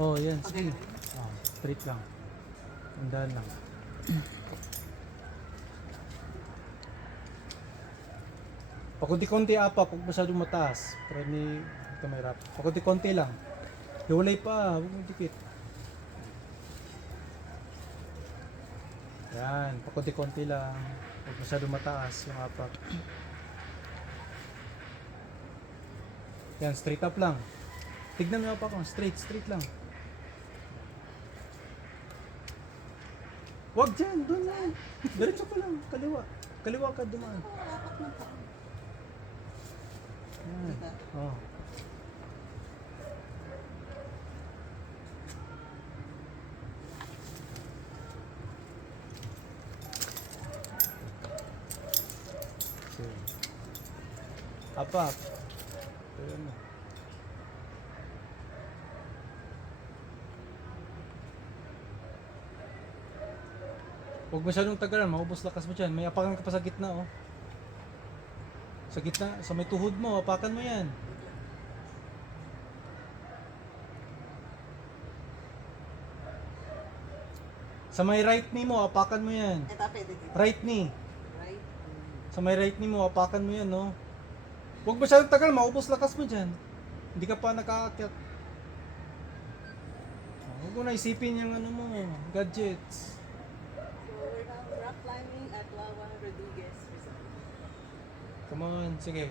Oh, yan. Sige. Straight lang. Andahan lang. Pakunti-kunti apa, pag masyadong mataas. Para ni kamerap. Pakunti-kunti lang. Hiwalay pa, huwag mong dikit. Yan, pakunti-kunti lang. Huwag masyadong mataas yung apak. Yan, straight up lang. Tignan mo yung apak ko, straight lang. Huwag dyan, doon lang. Diretso ko lang, kaliwa. Kaliwa ka dumaan. Yan. Oh. Okay. Apak. Ayan na. Huwag masyadong tagalan, maubos lakas mo dyan. May apakan ka pa sa gitna, oh. Sa gitna, sa may tuhod mo, apakan mo yan. Sa may right knee mo, apakan mo yan. Ito, pwede dito. Right knee. Right? Sa may right knee mo, apakan mo yan, no? Huwag masyadong tagal, maubos lakas mo dyan. Hindi ka pa nakaakyat. Huwag mo na isipin yung ano mo, gadgets. So, we're now rock climbing at Lawa Rodriguez Resort. Come on, sige.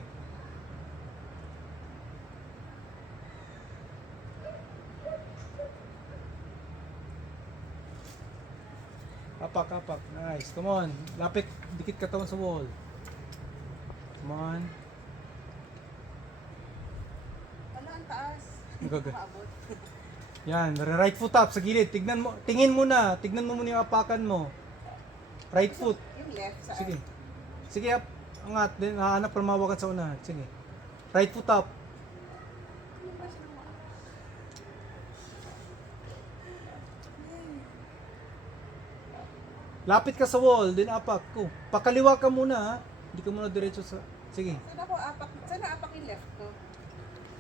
Apak. Nice. Come on. Lapit. Dikit katawan sa wall. Come on. Wala, ang taas. Gaga. Paabot. Yan. Right foot up sa gilid. Tignan mo. Tingin mo na. Tignan mo muna yung apakan mo. Right foot. Yung left sa Sige. Sige up. Angat. Then hahanap para mawakan sa unahan. Sige. Right foot up. Lapit ka sa wall. Then apak ko. Pakaliwa ka muna ha. Hindi ka muna diretso sa... Sige. Saan ako apak? Saan apak yung left ko?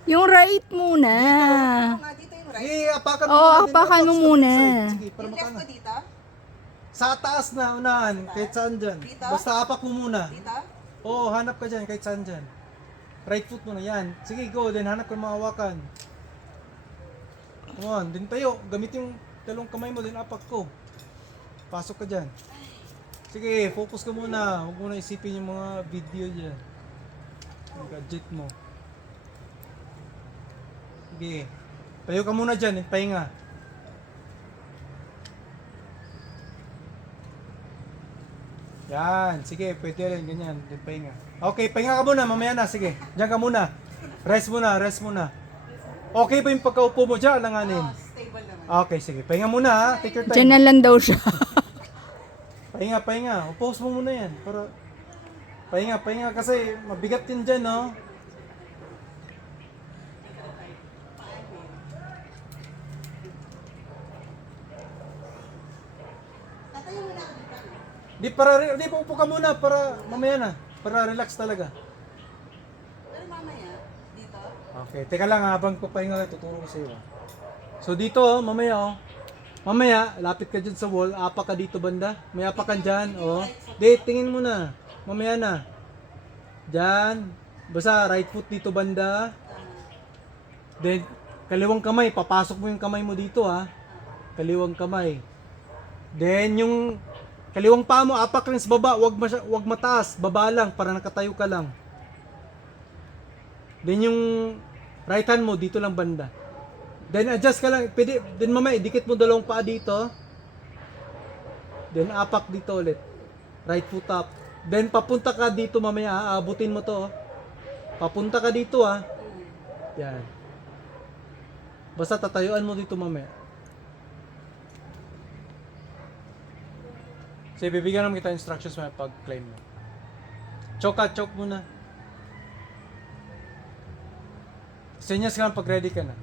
Yung right muna. Oo nga, dito yung right. Sige, apakan mo Oo, muna. Then apakan apak mo sa muna. side. Sige, para Yung left makana. ko dito? Sa taas na unahan. Kahit saan dyan. Dito? Basta apak mo muna. Dito? Oo, hanap ka dyan. Kahit saan dyan. Right foot mo na yan. Sige, go. Then hanap ka ng mahawakan. Come on. Then tayo. Gamit yung dalawang kamay mo. Then apak ko. Pasok ka dyan. Sige, focus ka muna. Huwag mo na isipin yung mga video dyan. Yung gadget mo. Sige. Tayo ka muna dyan. Pahinga. Yan. Sige, pwede rin. Ganyan. Then pahinga. Okay, pahinga ka muna. Mamaya na. Sige. Diyan ka muna. Rest muna. Okay ba yung pagkaupo mo dyan? Alanganin. Stable naman. Okay, sige. Pahinga muna ha. Take your time. Diyan na lang daw siya. Pahinga. Upos mo muna yan. Para... Pahinga. Kasi mabigat din dyan, no? Tatayo muna ako dito. Di, paupo ka muna para mamaya na. Para relax talaga. Pero mamaya, dito. Okay, teka lang habang papahinga ka, tuturo ko sa iyo. So dito, mamaya, lapit ka dyan sa wall, apak ka dito banda. May apakan dyan, oh. Di, tingin mo na. Mamaya na. Dyan. Basta right foot dito banda. Then, kaliwang kamay, papasok mo yung kamay mo dito, ha. Kaliwang kamay. Then, yung kaliwang paa mo, apak rin sa baba, wag mataas, baba lang, para nakatayo ka lang. Then, yung right hand mo, dito lang banda. Then, adjust ka lang, pwede, then mamaya, dikit mo dalawang paa dito. Then, apak dito ulit. Right foot up. Then, papunta ka dito mamaya, aabutin mo to. Papunta ka dito, ha. Yan. Basta tatayuan mo dito mamaya. So, bibigyan naman kita instructions mo pag-climb mo. Choke muna. Senyas ka lang pag ready ka na.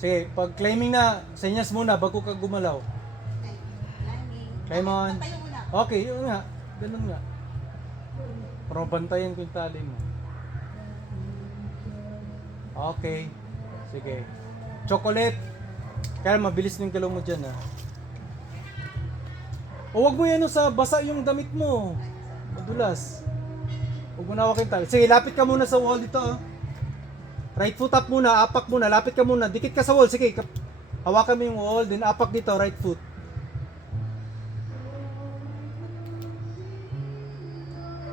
Sige, pag climbing na, senyas muna bago ka gumalaw. Ay, climbing. Climb on. Tayo muna. Okay, yun nga. Ganun nga. Para bantayan ko yung tali mo. Okay. Sige. Chocolate. Kaya mabilis na yung galaw mo dyan, ha. O wag mo yan sa basa yung damit mo. Madulas. Huwag mo na hawakin yung tali. Sige, lapit ka muna sa wall dito, ha. Right foot up muna, apak muna, lapit ka muna. Dikit ka sa wall, sige. Hawakan mo yung wall, then apak dito, right foot.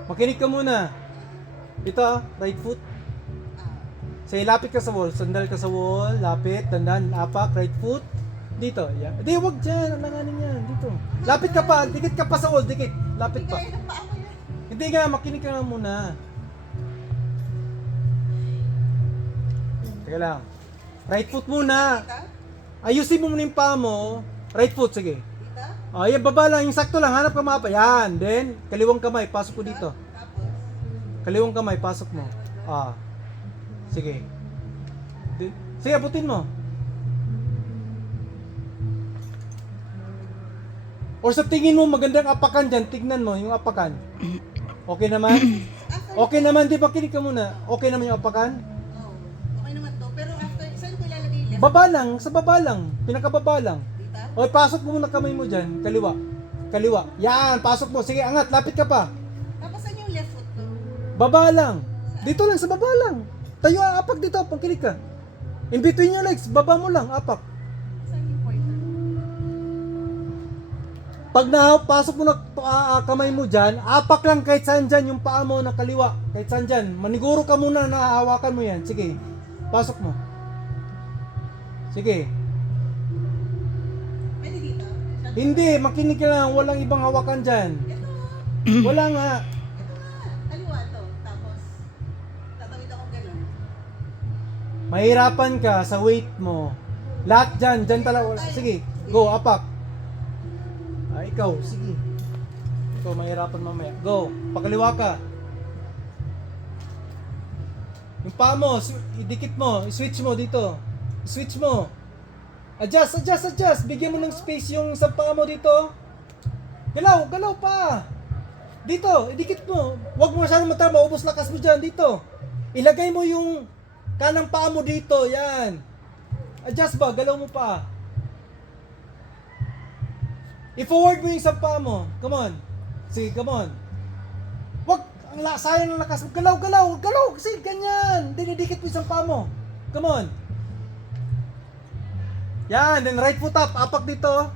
Makinig ka muna. Dito, right foot. Sige, lapit ka sa wall. Sandal ka sa wall, lapit, dandan, apak, right foot. Dito, yan. Hindi, wag dyan. Ang langanin yan. Dito. Lapit ka pa. Dikit ka pa sa wall. Dikit. Lapit pa. Kaya ng paa mo yan. Hindi nga, makinig ka nga muna. Teka lang. Right foot muna. Dito? Ayusin mo muna yung paa mo. Right foot, sige. Dito? Ayan, baba lang. Yung sakto lang. Hanap ka mapa. Yan. Then, kaliwang kamay. Pasok ko dito. Tapos, Kaliwang kamay. Pasok mo. Ah. Sige. Sige, abutin mo. O sa tingin mo magandang apakan dyan, tignan mo yung apakan. Okay naman? Okay naman, di ba kinig ka muna? Okay naman yung apakan? oh, okay naman to. Pero after, saan ko ilalagay yung left? Baba lang, sa baba lang. Pinakababa lang. Dito? O, pasok mo muna kamay mo dyan. Kaliwa. Kaliwa. Yan, pasok mo. Sige, angat. Lapit ka pa. Tapos saan yung left foot ko? Baba lang. Dito lang, sa baba lang. Tayo, apak dito. Pangkinig ka. In between your legs, baba mo lang, apak. Saan yung pointer? Pag napasok mo na kamay mo dyan, apak lang kahit saan dyan yung paa mo na kaliwa. Kahit saan dyan. Maniguro ka muna na hawakan mo yan. Sige, pasok mo. Sige. Pwede dito? Hindi, makinig ka lang. Walang ibang hawakan dyan. Ito. Wala nga. Ito nga. Kaliwa to. Tapos, tatawid ako ganun. Mahirapan ka sa weight mo. Lahat dyan, dyan talaga. Sige, go, apak. Ikaw, sige. Ikaw, mahirapan mamaya. Go, pakaliwa ka. Yung paa mo, idikit mo, switch mo dito. Switch mo. Adjust, adjust, adjust. Bigyan mo ng space yung sa paa mo dito. Galaw, galaw pa. Dito, idikit mo. Huwag mo masyadong mata, maubos lakas mo dyan. Dito. Ilagay mo yung kanang paa mo dito. Yan. Adjust ba? Galaw mo pa. I-forward mo yung isang paa mo. Come on. Sige, come on. Wag, sayang ng lakas mo. Galaw, galaw, galaw. Sige, ganyan. Dinidikit mo yung isang paa mo. Come on. Yan, then right foot up. Apak dito.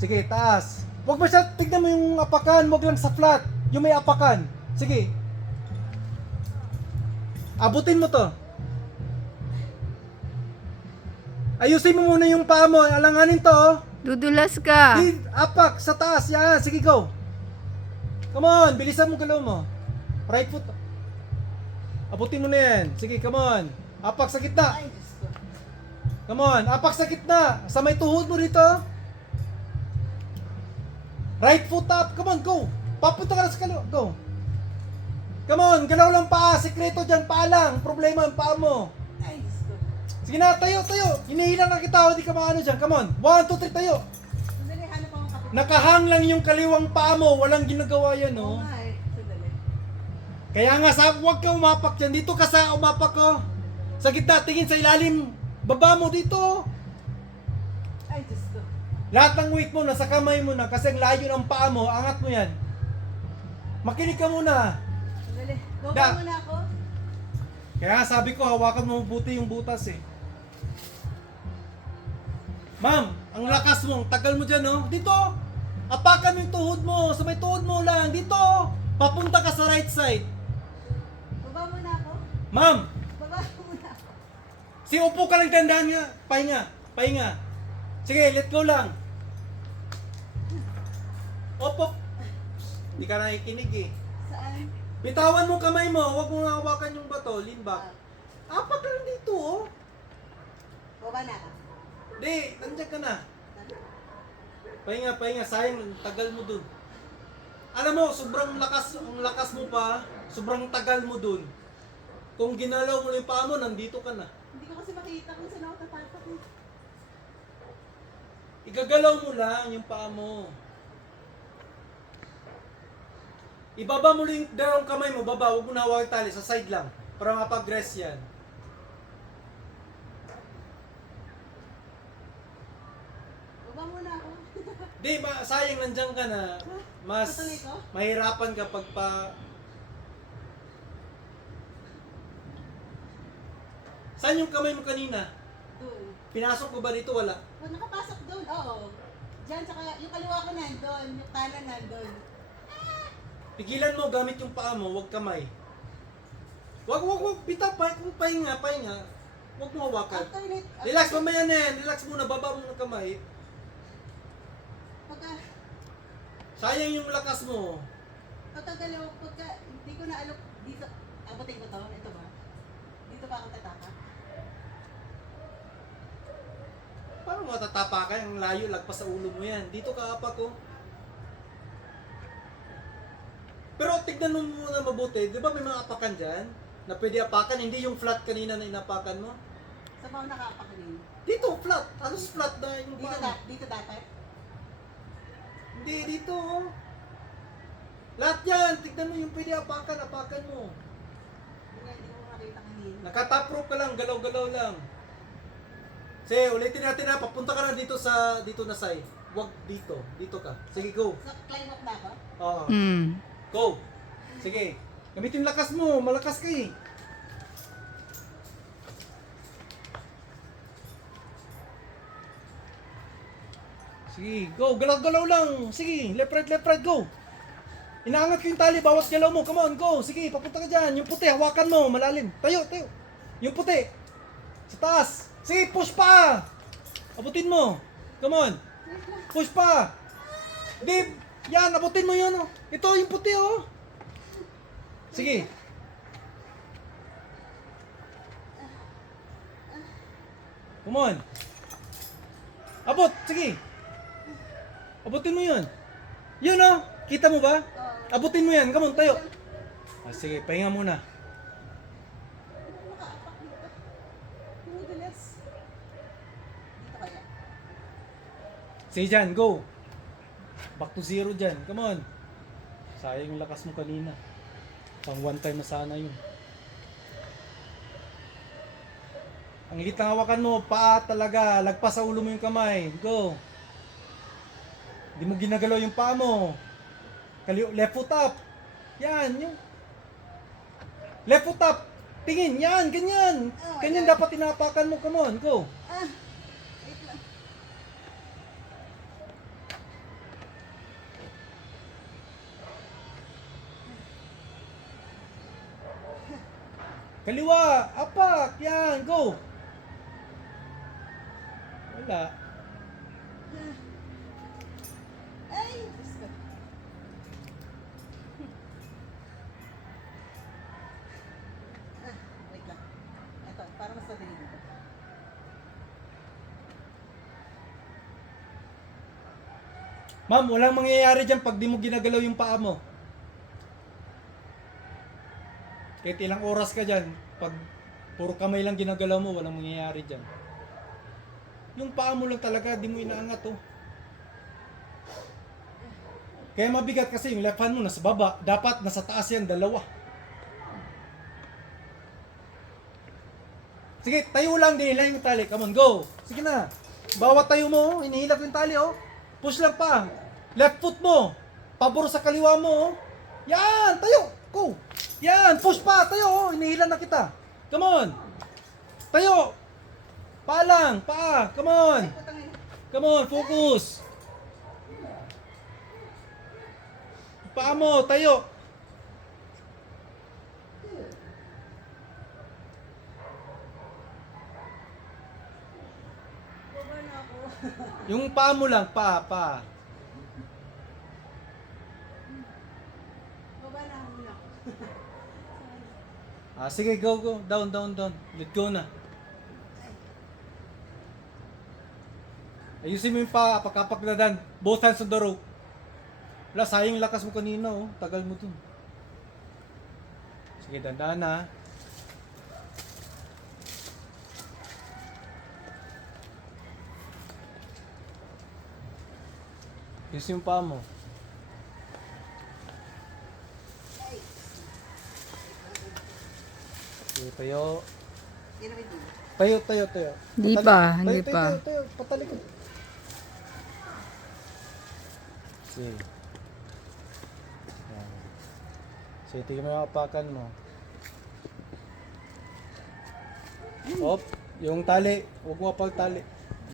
Sige, taas. Wag ba siya, tignan mo yung apakan. Wag lang sa flat. Yung may apakan. Sige. Abutin mo to. Ayusin mo muna yung paa mo. Alanganin to, oh. Dudulas ka. Apak, sa taas. Yan, sige, go. Come on, bilisan mo galaw mo. Right foot. Abutin mo na yan. Sige, come on. Apak sa gitna. Ay, Diyos ko. Come on, apak sa gitna. Sa may tuhod mo dito. Right foot up. Come on, go. Papunta ka na sa kaliwa. Go. Come on, galaw lang paa. Sekreto dyan, paa lang. Problema ang paa mo. Ay, Diyos ko. Sige na, tayo, tayo. Hinihilang na kita. Hindi ka maano dyan. Come on. 1, 2, 3, tayo. Sandali, hanap akong kapatid. Nakahang lang yung kaliwang paa mo. Walang ginagawa yan, Oo no? nga eh. Sandali. Kaya nga, huwag ka umapak dyan. Dito ka sa umapak ko. Sa gitna, tingin sa ilalim. Baba mo dito. Ay, Diyos ko. Lahat ng weight mo, nasa kamay mo na. Kasi ang layo ng paa mo, angat mo yan. Makinig ka muna. Sandali. Go Da. muna ako. Kaya sabi ko, hawakan mo mabuti yung butas eh. Ma'am, ang lakas mo, ang tagal mo dyan, no? Dito, apakan mo yung tuhod mo, sa may tuhod mo lang. Dito, papunta ka sa right side. Baba muna ako. Ma'am, Baba muna ako. upo ka lang dandahan nga. Pahinga, pahinga. Sige, let go lang. Opo. Hindi ka nakikinig eh. Saan? Bitawan mo kamay mo, huwag mo hawakan yung bato, lean back. Apak lang dito, oh. Baba na ako. Di, nandiyan ka na. Pahinga, pahinga, sayang, tagal mo dun. Alam mo, sobrang lakas, ang lakas mo pa, sobrang tagal mo dun. Kung ginalaw mo na yung paa mo, nandito ka na. Hindi ko kasi makita kung saan ako tatapak eh. Igagalaw mo lang yung paa mo. Ibaba mo lang yung dalawang kamay mo, baba, huwag mo na hawakan tali, sa side lang. Para mapag-rest yan. Baba muna ako. Di, sayang nandiyan ka na. Mas Tutuloy ko? mahirapan kapag pa... Saan yung kamay mo kanina? Doon. Pinasok ko ba dito? Wala. Oh, nakapasok doon, oo. Diyan, tsaka yung kaliwa ko nandun, yung kanan nandun. Pigilan mo gamit yung paa mo, huwag kamay. Wag, bitaw, pahinga. Huwag mo hawakan. Alternate. Relax, mamaya na yan. Relax muna, baba mo ng kamay. Pagka, Sayang yung lakas mo. pagka hindi ko na alok dito, abutin ko to, ito ba? Dito pa ako tataka. Paano matatapa ka? Ang layo, lagpas sa ulo mo yan. Dito ka apak ko. Pero tignan mo muna mabuti. Di ba may mga apakan dyan? Na pwede apakan, hindi yung flat kanina na inapakan mo. Sa mga nakapakanin. Dito, flat. Halos flat na yung Dito, paa mo. dito dapat. Hindi, dito. Oh. Lahat yan. Tignan mo yung pwede apakan mo. Hindi ko makita kanina. Nakatap rope ka lang, galaw-galaw lang. Sige, ulitin natin ha. Papunta ka na dito na side. Huwag dito. Dito ka. Sige, go. So, climb up na ako? Oo. Hmm. Go. Sige. Gamitin yung lakas mo. Malakas ka eh. Sige, go. Galaw-galaw lang. Sige, left, right, go. Inaangat ko yung tali, bawat galaw mo. Come on, go. Sige, papunta ka dyan. Yung puti, hawakan mo. Malalim. Tayo. Yung puti. Sa taas. Sige, push pa. Abutin mo. Come on. Push pa. Di, yan, abutin mo yun. Oh. Ito, yung puti, oh. Sige. Come on. Abot, sige. Abutin mo yun. Yun, oh. Kita mo ba? Abutin mo yan. Come on, tayo. Sige, pahinga muna. Nakaapak dito. Tumudulas. Dito kaya. Sige dyan, go. Back to zero dyan. Come on. Sayang yung lakas mo kanina. Pang one time na sana yun. Ang liit ng hawakan mo, paa talaga. Lagpas sa ulo mo yung kamay. Go. Hindi mo ginagalaw yung paa mo. Left foot up. Yan, yung. Left foot up. Tingin, yan, ganyan. Ganyan dapat tinapakan mo. Come on, go. Wait lang. Kaliwa, apak, yan, go. Wala. Ay! Diyos ko. Wait lang. Ito, para mas madali dito. Ma'am, walang mangyayari dyan pag di mo ginagalaw yung paa mo. Kahit ilang oras ka dyan, pag puro kamay lang ginagalaw mo, walang mangyayari dyan. Yung paa mo lang talaga, di mo inaangat oh. Kaya mabigat kasi yung left hand mo nasa baba, dapat nasa taas yan, dalawa. Sige, tayo lang, dinila yung tali. Come on, go. Sige na. Bawat tayo mo, hinihilap yung tali oh. Push lang pa. Left foot mo. Pabor sa kaliwa mo oh. Yan, tayo. Go. Yan, push pa. Tayo oh, hinihilan na kita. Come on. Tayo. Paa lang, paa. Come on. Putangin. Come on, focus. Paa mo, tayo. Baba na ako. Yung paa mo lang, paa. Baba na ako muna. Sige, go. Down. Let go na. Ayusin mo yung paa, pagkapak na dan. Both hands on the rope. Wala, sayang yung lakas mo kanina, oh. Tagal mo dun. Sige, dandan na. Kiss yung paa mo. Okay, tayo. Yan naman din. Tayo. Hindi Patali- pa, hindi tayo, pa. Tayo. Patalikod. Sige. Yan. Sige, tingnan mo yung apakan mo. Op, yung tali. Huwag mo pagtali.